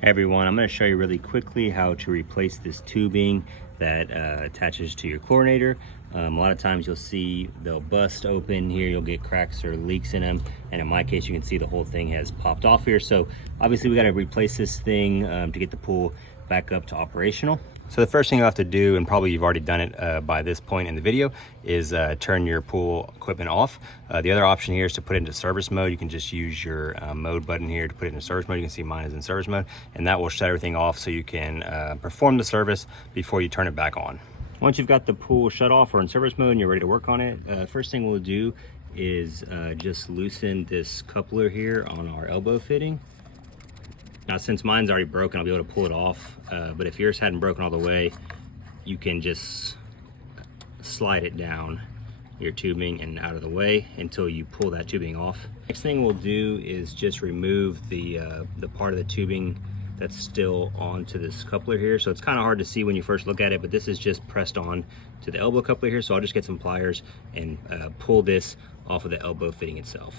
Hey everyone, I'm going to show you really quickly how to replace this tubing that attaches to your chlorinator. A lot of times you'll see they'll bust open here, you'll get cracks or leaks in them, and in my case you can see the whole thing has popped off here. So obviously we got to replace this thing to get the pool back up to operational. So the first thing you have to do, and probably you've already done it by this point in the video, is turn your pool equipment off. The other option here is to put it into service mode. You can just use your mode button here to put it into service mode. You can see mine is in service mode, and that will shut everything off so you can perform the service before you turn it back on. Once you've got the pool shut off or in service mode and you're ready to work on it, first thing we'll do is just loosen this coupler here on our elbow fitting. Now, since mine's already broken, I'll be able to pull it off, but if yours hadn't broken all the way, you can just slide it down your tubing and out of the way until you pull that tubing off. Next thing we'll do is just remove the part of the tubing that's still onto this coupler here. So it's kind of hard to see when you first look at it, but this is just pressed on to the elbow coupler here. So I'll just get some pliers and pull this off of the elbow fitting itself.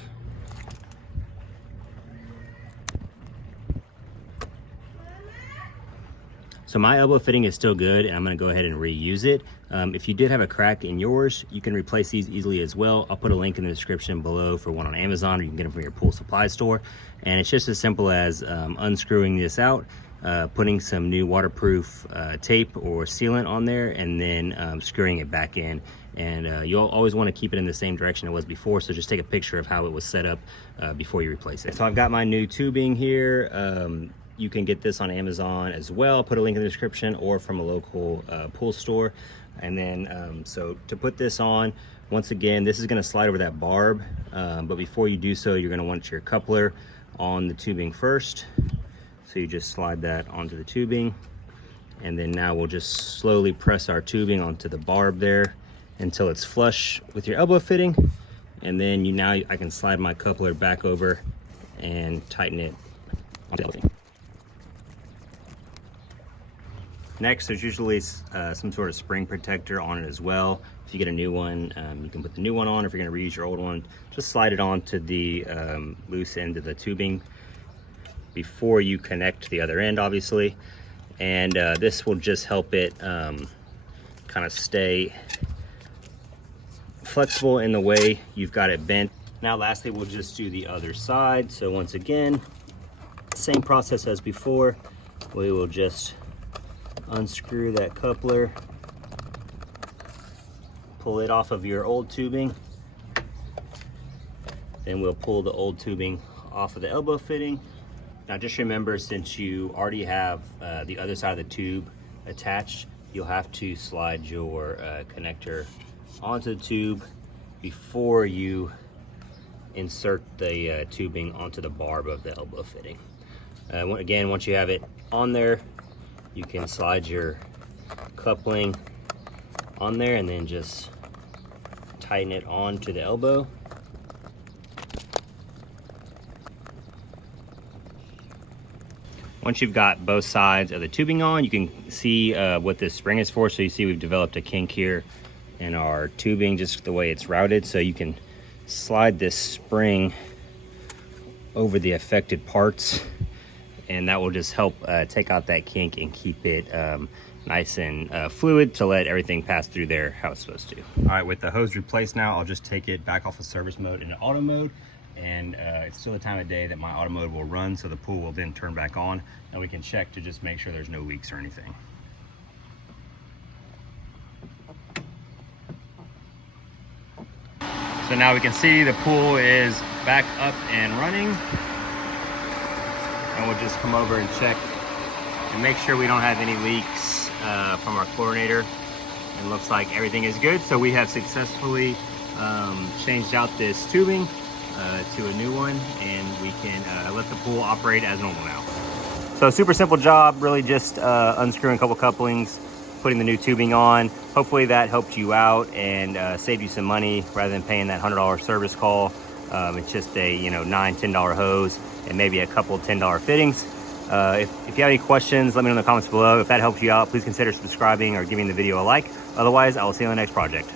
So my elbow fitting is still good, and I'm gonna go ahead and reuse it. If you did have a crack in yours, you can replace these easily as well. I'll put a link in the description below for one on Amazon, or you can get them from your pool supply store. And it's just as simple as unscrewing this out, putting some new waterproof tape or sealant on there, and then screwing it back in. And you'll always want to keep it in the same direction it was before, so just take a picture of how it was set up before you replace it. So I've got my new tubing here. You can get this on Amazon as well. I'll put a link in the description, or from a local pool store. And then, so to put this on, once again, this is gonna slide over that barb, but before you do so, you're gonna want your coupler on the tubing first. So you just slide that onto the tubing, and then now we'll just slowly press our tubing onto the barb there until it's flush with your elbow fitting. And then I can slide my coupler back over and tighten it onto the elbow fitting. Next, there's usually some sort of spring protector on it as well. If you get a new one, you can put the new one on. If you're gonna reuse your old one, just slide it onto the loose end of the tubing before you connect the other end, obviously. And this will just help it kind of stay flexible in the way you've got it bent. Now, lastly, we'll just do the other side. So once again, same process as before. We will just unscrew that coupler, pull it off of your old tubing, then we'll pull the old tubing off of the elbow fitting. Now just remember, since you already have the other side of the tube attached, you'll have to slide your connector onto the tube before you insert the tubing onto the barb of the elbow fitting. Again, once you have it on there, you can slide your coupling on there and then just tighten it onto the elbow. Once you've got both sides of the tubing on, you can see what this spring is for. So you see we've developed a kink here in our tubing, just the way it's routed. So you can slide this spring over the affected parts, and that will just help take out that kink and keep it nice and fluid to let everything pass through there how it's supposed to. All right, with the hose replaced now, I'll just take it back off of service mode into auto mode, and it's still the time of day that my auto mode will run, so the pool will then turn back on, and we can check to just make sure there's no leaks or anything. So now we can see the pool is back up and running. And we'll just come over and check and make sure we don't have any leaks from our chlorinator. It looks like everything is good. So we have successfully changed out this tubing to a new one, and we can let the pool operate as normal now. So super simple job, really just unscrewing a couple couplings, putting the new tubing on. Hopefully that helped you out and saved you some money rather than paying that $100 service call. It's just a $9, $10 hose and maybe a couple $10 fittings. If you have any questions, let me know in the comments below. If that helps you out, please consider subscribing or giving the video a like. Otherwise, I will see you on the next project.